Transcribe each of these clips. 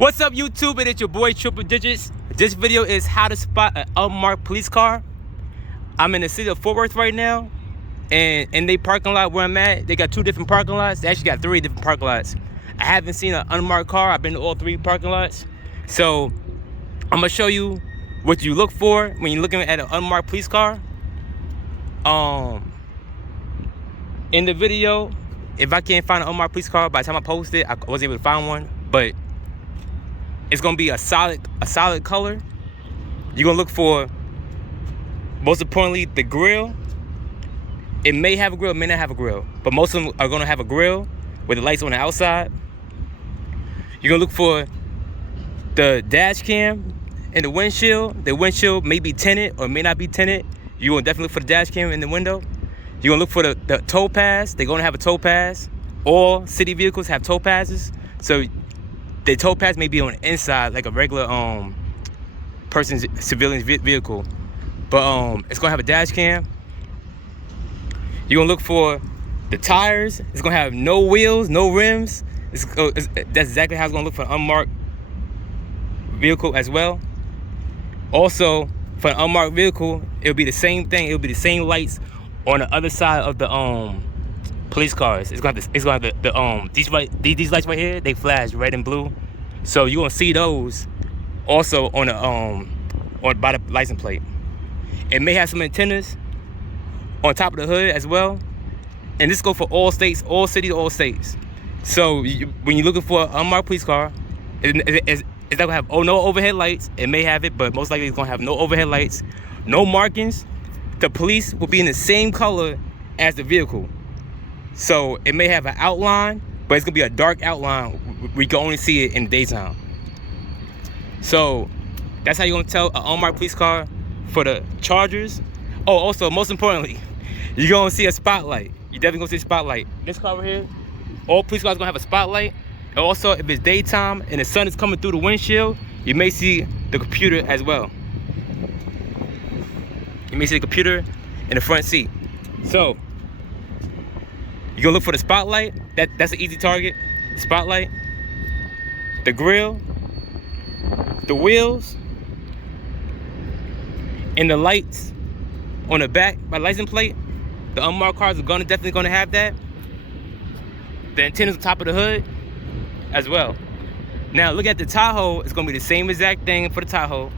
What's up, YouTube? It's your boy Triple Digits. This video is how to spot an unmarked police car. I'm in the city of Fort Worth right now, and in their parking lot where I'm at, they got two different parking lots. They actually got three different parking lots. I haven't seen an unmarked car. I've been to all three parking lots. So I'm gonna show you what you look for when you're looking at an unmarked police car. In the video, if I can't find an unmarked police car by the time I post it, I wasn't able to find one, but it's gonna be a solid color. You're gonna look for, most importantly, the grill. It may have a grill, it may not have a grill, but most of them are gonna have a grill with the lights on the outside. You're gonna look for the dash cam and the windshield. The windshield may be tinted or may not be tinted. You're gonna definitely look for the dash cam in the window. You're gonna look for the tow pass. They're gonna have a tow pass. All city vehicles have tow passes. So the tow pass may be on the inside like a regular person's civilian vehicle, but it's gonna have a dash cam. You're gonna look for the tires. It's gonna have no wheels, no rims. That's exactly how it's gonna look for an unmarked vehicle as well. Also, for an unmarked vehicle, it'll be the same thing. It'll be the same lights on the other side of the police cars. It's gonna have these lights right here. They flash red and blue, so you're gonna see those also on the by the license plate. It may have some antennas on top of the hood as well, and this go for all states, all cities, all states. So when you're looking for an unmarked police car, it's not gonna have no overhead lights. It may have it, but most likely it's gonna have no overhead lights, no markings. The police will be in the same color as the vehicle. So it may have an outline, but it's gonna be a dark outline where you can only see it in the daytime. So that's how you're gonna tell an unmarked police car for the Chargers. Oh, also, most importantly, you're gonna see a spotlight. You're definitely gonna see a spotlight. This car right here, all police cars gonna have a spotlight. And also, if it's daytime and the sun is coming through the windshield, you may see the computer as well. You may see the computer in the front seat. So you're gonna look for the spotlight. That's an easy target. Spotlight, the grill, the wheels, and the lights on the back by license plate. The unmarked cars are definitely gonna have that. The antennas on top of the hood as well. Now look at the Tahoe. It's gonna be the same exact thing for the Tahoe.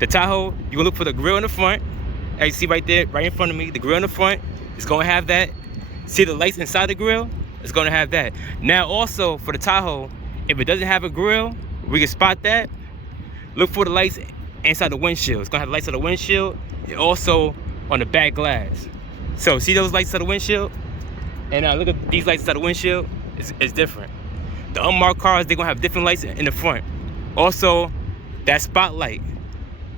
The Tahoe, you're gonna look for the grill in the front. As you see right there, right in front of me, the grill in the front is gonna have that. See the lights inside the grill? It's gonna have that. Now also for the Tahoe, if it doesn't have a grill, we can spot that. Look for the lights inside the windshield. It's gonna have lights on the windshield and also on the back glass. So see those lights on the windshield? And now look at these lights inside the windshield. It's different. The unmarked cars, they're gonna have different lights in the front. Also, that spotlight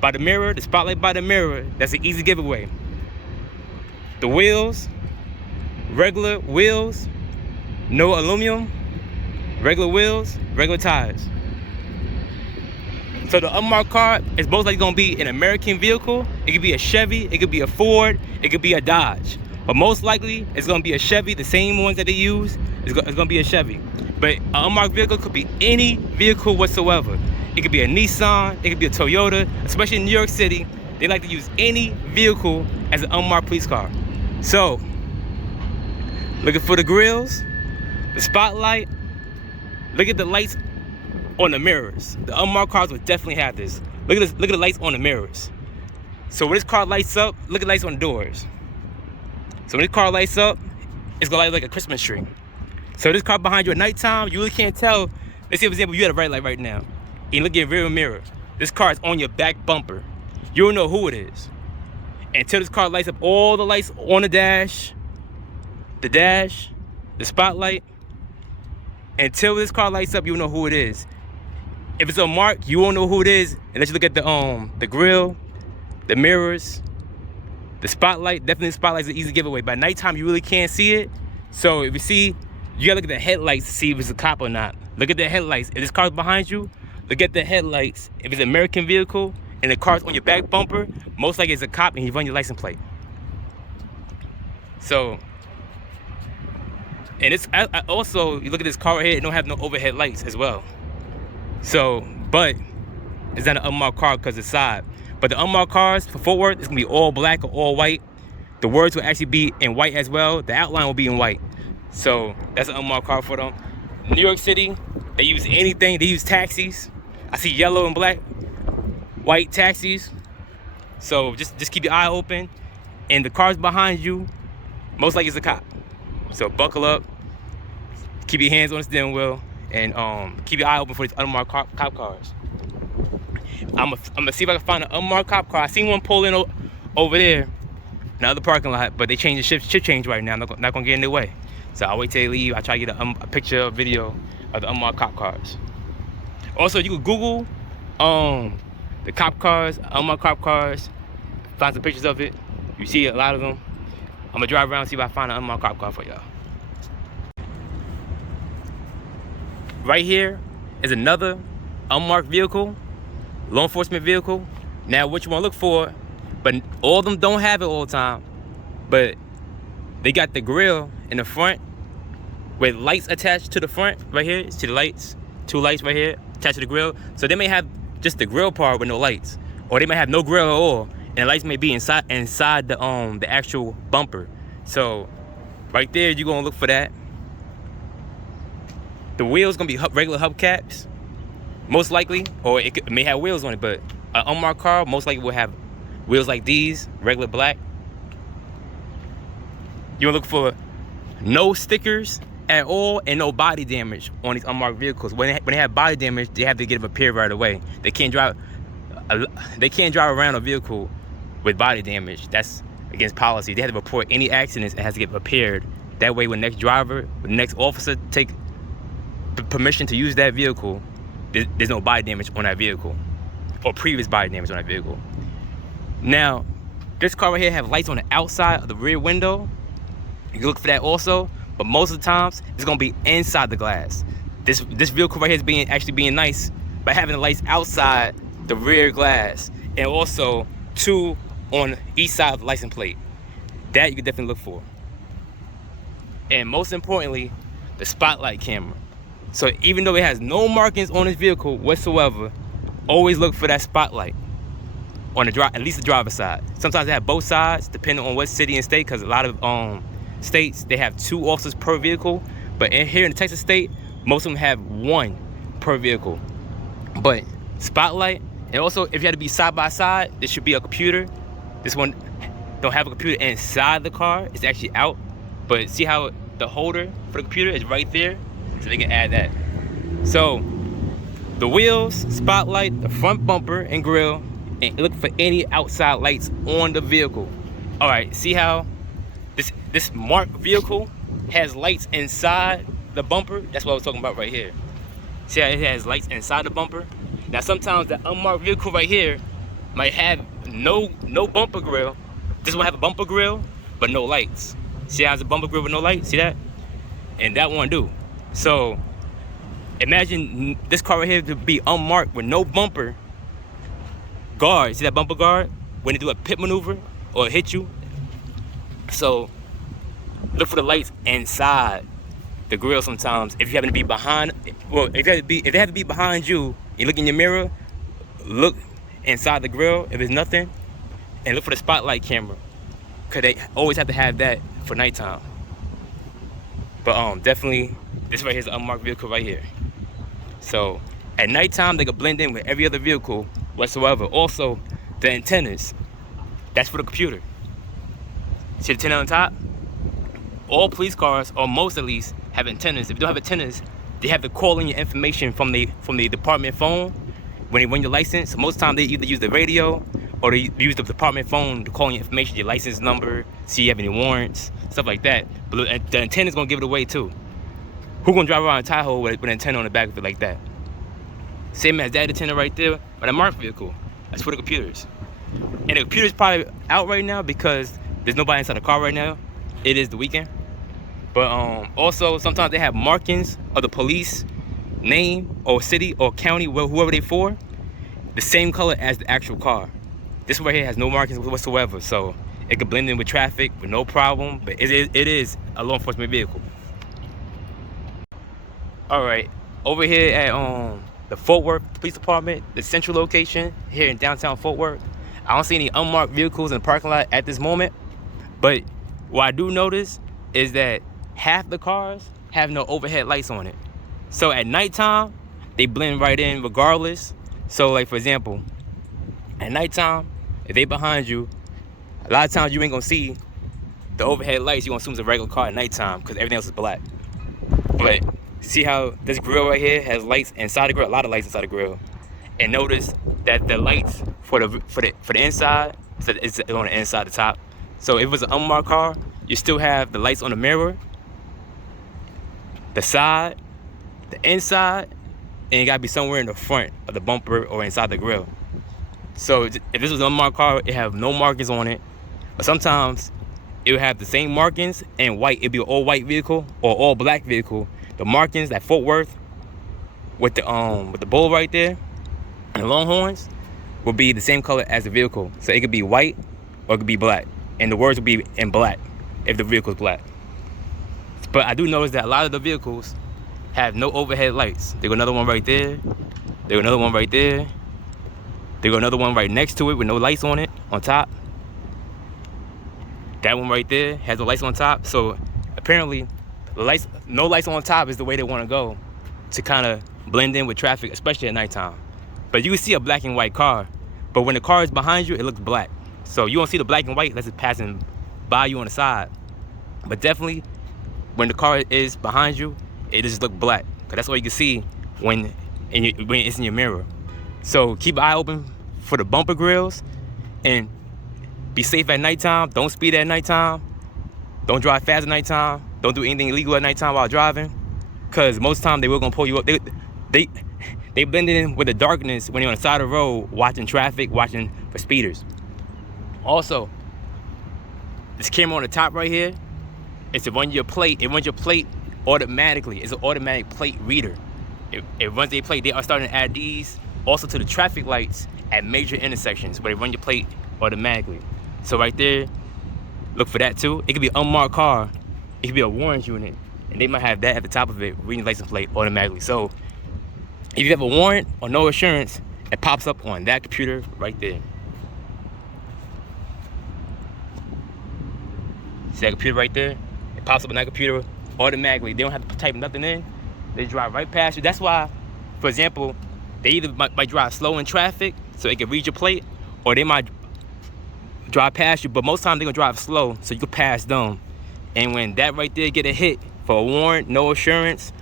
by the mirror, the spotlight by the mirror, that's an easy giveaway. The wheels, regular wheels, no aluminum, regular wheels, regular tires. So the unmarked car is most likely gonna be an American vehicle. It could be a Chevy, it could be a Ford, it could be a Dodge. But most likely, it's gonna be a Chevy, the same ones that they use, it's gonna be a Chevy. But an unmarked vehicle could be any vehicle whatsoever. It could be a Nissan, it could be a Toyota, especially in New York City. They like to use any vehicle as an unmarked police car. So, looking for the grills, the spotlight, look at the lights on the mirrors. The unmarked cars will definitely have this. Look at this, look at the lights on the mirrors. So when this car lights up, look at the lights on the doors. So when this car lights up, it's gonna light like a Christmas tree. So this car behind you at nighttime, you really can't tell. Let's say, for example, you had a red light right now. And you look in your rear mirror. This car is on your back bumper. You don't know who it is. Until this car lights up all the lights on the dash, the spotlight. Until this car lights up, you don't know who it is. If it's unmarked, you won't know who it is unless you look at the grill, the mirrors, the spotlight. Definitely the spotlight's an easy giveaway. By nighttime, you really can't see it. So if you see, you gotta look at the headlights to see if it's a cop or not. Look at the headlights. If this car's behind you, look at the headlights. If it's an American vehicle and the car's on your back bumper, most likely it's a cop and you run your license plate. So, and it's also, you look at this car right here, it don't have no overhead lights as well. So, but it's not an unmarked car because it's side. But the unmarked cars for Fort Worth, it's gonna be all black or all white. The words will actually be in white as well. The outline will be in white. So that's an unmarked car for them. New York City, they use anything. They use taxis. I see yellow and black, white taxis. So just keep your eye open. And the cars behind you, most likely is a cop. So buckle up, keep your hands on the steering wheel, and keep your eye open for these unmarked cop cars. I'm gonna see if I can find an unmarked cop car. I seen one pull in over there, in the other parking lot, but they changed the shift change right now. I'm not gonna get in their way. So I'll wait till they leave. I try to get a picture, a video of the unmarked cop cars. Also, you can Google the cop cars, unmarked cop cars, find some pictures of it. You see a lot of them. I'm gonna drive around and see if I find an unmarked cop car for y'all. Right here is another unmarked vehicle, law enforcement vehicle. Now, what you wanna look for, but all of them don't have it all the time, but they got the grill in the front with lights attached to the front right here. See the lights, 2 lights right here attached to the grill. So they may have just the grill part with no lights, or they may have no grill at all, and the lights may be inside the actual bumper. So right there, you're gonna look for that. The wheels gonna be regular hubcaps, most likely, or it may have wheels on it, but an unmarked car most likely will have wheels like these, regular black. You wanna look for no stickers at all and no body damage on these unmarked vehicles. When they have body damage, they have to get it repaired right away. They can't drive around a vehicle with body damage. That's against policy. They have to report any accidents and has to get repaired. That way, when the next officer take permission to use that vehicle, there's no body damage on that vehicle or previous body damage on that vehicle. Now, this car right here have lights on the outside of the rear window. You can look for that also, but most of the times it's gonna be inside the glass. This vehicle right here is actually being nice by having the lights outside the rear glass, and also 2 on each side of the license plate. That you can definitely look for. And most importantly, the spotlight camera. So even though it has no markings on this vehicle whatsoever, always look for that spotlight on at least the driver's side. Sometimes they have both sides, depending on what city and state, because a lot of states, they have 2 officers per vehicle, but here in the Texas state, most of them have 1 per vehicle. But spotlight, and also if you had to be side by side, there should be a computer. This one don't have a computer inside the car, it's actually out. But see how the holder for the computer is right there? So they can add that. So the wheels, spotlight, the front bumper and grill, and look for any outside lights on the vehicle. All right, see how this marked vehicle has lights inside the bumper? That's what I was talking about right here. See how it has lights inside the bumper? Now sometimes the unmarked vehicle right here might have no bumper grill. This one have a bumper grill, but no lights. See how it's a bumper grill with no lights? See that? And that one do. So imagine this car right here to be unmarked with no bumper guard. See that bumper guard? When they do a pit maneuver or hit you. So look for the lights inside the grill sometimes. If you happen to be behind, well, if they have to be behind you, you look in your mirror, look inside the grill if there's nothing, and look for the spotlight camera, because they always have to have that for nighttime. But definitely, this right here is an unmarked vehicle right here. So at nighttime, they can blend in with every other vehicle whatsoever. Also, the antennas, that's for the computer. See the antenna on top? All police cars, or most at least, have antennas. If you don't have antennas, they have to call in your information from the department phone when they run your license. So most of the time, they either use the radio or they use the department phone to call in your information, your license number, see if you have any warrants, stuff like that. But the antenna's gonna give it away too. Who gonna drive around a Tahoe with an antenna on the back of it like that? Same as that antenna right there on a marked vehicle. That's for the computers. And the computer's probably out right now because there's nobody inside the car right now. It is the weekend. But also sometimes they have markings of the police name or city or county, whoever they for, the same color as the actual car. This one right here has no markings whatsoever, so it could blend in with traffic with no problem. But it is a law enforcement vehicle. All right, over here at the Fort Worth Police Department, the central location here in downtown Fort Worth. I don't see any unmarked vehicles in the parking lot at this moment, but what I do notice is that half the cars have no overhead lights on it. So at nighttime, they blend right in regardless. So like for example, at nighttime, if they behind you, a lot of times you ain't gonna see the overhead lights. You gonna assume it's a regular car at nighttime because everything else is black. But see how this grill right here has lights inside the grill, a lot of lights inside the grill. And notice that the lights for the inside, so it's on the inside, the top. So if it was an unmarked car, you still have the lights on the mirror, the side, the inside, and it gotta be somewhere in the front of the bumper or inside the grill. So if this was an unmarked car, it have no markings on it. But sometimes it would have the same markings and white. It'd be an all white vehicle or all black vehicle. The markings that Fort Worth with the bull right there and the Longhorns will be the same color as the vehicle. So it could be white or it could be black, and the words will be in black if the vehicle is black. But I do notice that a lot of the vehicles have no overhead lights. There go another one right there. There go another one right there. There go another one right next to it with no lights on it, on top. That one right there has no lights on top. So apparently, the lights, no lights on top is the way they want to go to kind of blend in with traffic, especially at nighttime. But you can see a black and white car, but when the car is behind you, it looks black. So you won't see the black and white unless it's passing by you on the side. But definitely, when the car is behind you, it just look black. Cause that's all you can see when it's in your mirror. So keep an eye open for the bumper grills and be safe at nighttime. Don't speed at nighttime. Don't drive fast at nighttime. Don't do anything illegal at nighttime while driving. Cause most of the time they were gonna pull you up. They blend in with the darkness when you're on the side of the road, watching traffic, watching for speeders. Also, this camera on the top right here, it's to run your plate. It runs your plate automatically. It's an automatic plate reader. It runs their plate. They are starting to add these also to the traffic lights at major intersections where they run your plate automatically. So right there, look for that too. It could be an unmarked car. It could be a warrant unit, and they might have that at the top of it, reading license plate automatically. So if you have a warrant or no insurance, it pops up on that computer right there. See that computer right there? It pops up on that computer automatically. They don't have to type nothing in. They drive right past you. That's why, for example, they either might drive slow in traffic so it can read your plate, or they might drive past you, but most times they're gonna drive slow so you can pass them. And when that right there get a hit for a warrant, no insurance,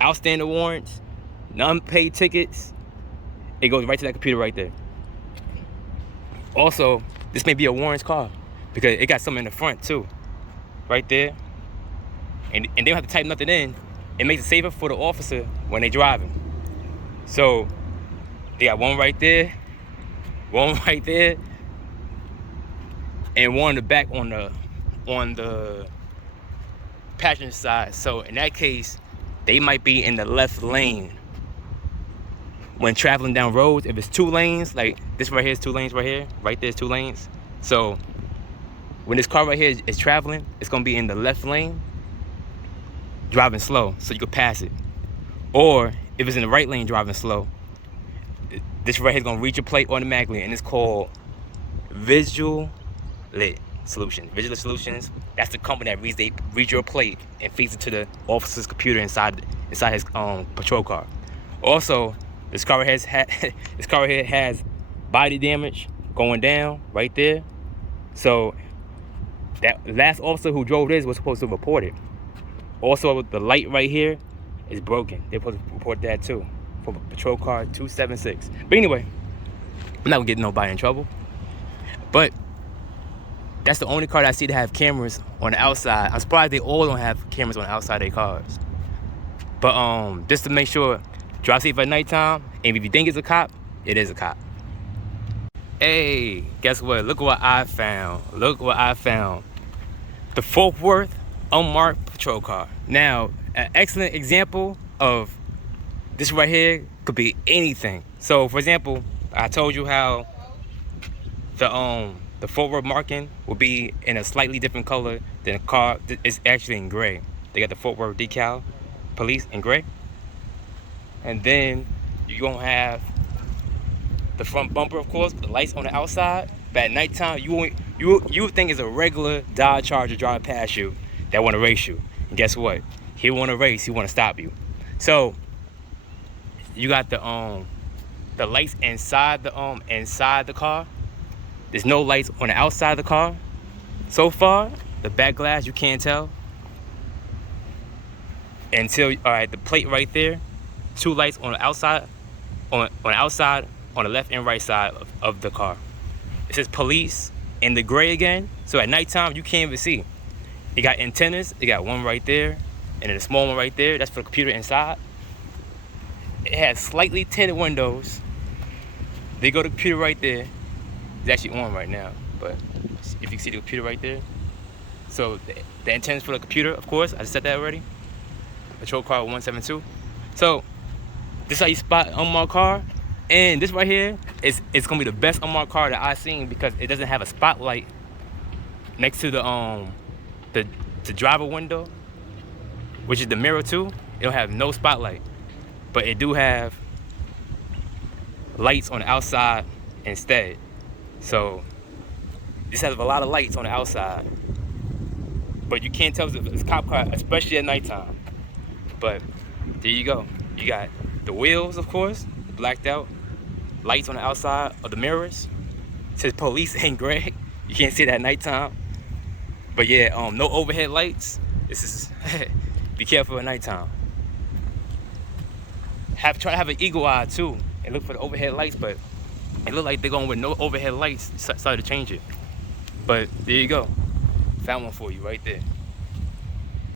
outstanding warrants, unpaid tickets, it goes right to that computer right there. Also, this may be a warrant's car because it got something in the front too, right there. And they don't have to type nothing in. It makes it safer for the officer when they're driving. So they got one right there, one right there, and one in the back on the passenger side. So in that case, they might be in the left lane when traveling down roads. If it's 2 lanes, like this right here is 2 lanes right here, right there's 2 lanes. So when this car right here is traveling, it's gonna be in the left lane, driving slow, so you can pass it. Or if it's in the right lane driving slow, this right here is gonna read your plate automatically, and it's called Visual Solutions. Visual Solutions, that's the company that reads your plate and feeds it to the officer's computer inside his patrol car. Also, this car right here has body damage going down right there. So that last officer who drove this was supposed to report it. Also, the light right here is broken. They're supposed to report that too for patrol car 276. But anyway, I'm not gonna get nobody in trouble. But that's the only car that I see to have cameras on the outside. I'm surprised they all don't have cameras on the outside of their cars. But just to make sure, drive safe at nighttime. And if you think it's a cop, it is a cop. Hey, guess what? Look what I found. Look what I found. The Fort Worth unmarked patrol car. Now, an excellent example of this right here could be anything. So, for example, I told you how the Fort Worth marking will be in a slightly different color than a car. It's actually in gray. They got the Fort Worth decal, police in gray. And then You gonna have the front bumper, of course, the lights on the outside. But at nighttime, you would think it's a regular Dodge Charger driving past you that want to race you. And guess what? He want to race. He want to stop you. So you got the lights inside the car. There's no lights on the outside of the car. So far, the back glass you can't tell until the plate right there. 2 lights on the outside, on the outside, on the left and right side of the car. It says police in the gray again. So at nighttime you can't even see. It got antennas. It got one right there, and then a small one right there. That's for the computer inside. It has slightly tinted windows. They go to the computer right there. It's actually on right now, but if you see the computer right there. So the antennas for the computer, of course, I just said that already. Patrol car 172. So this is how you spot an unmarked car. And this right here it's gonna be the best unmarked car that I've seen because it doesn't have a spotlight next to the driver window, which is the mirror too. It don't have no spotlight, but it do have lights on the outside instead. So this has a lot of lights on the outside, but you can't tell if it's a cop car, especially at nighttime. But there you go. You got the wheels, of course, blacked out, lights on the outside of the mirrors. It says police in gray. You can't see that at nighttime. But yeah, no overhead lights. This is be careful at nighttime. Try to have an eagle eye too and look for the overhead lights, but it look like they're going with no overhead lights. Started to change it. But there you go. Found one for you right there.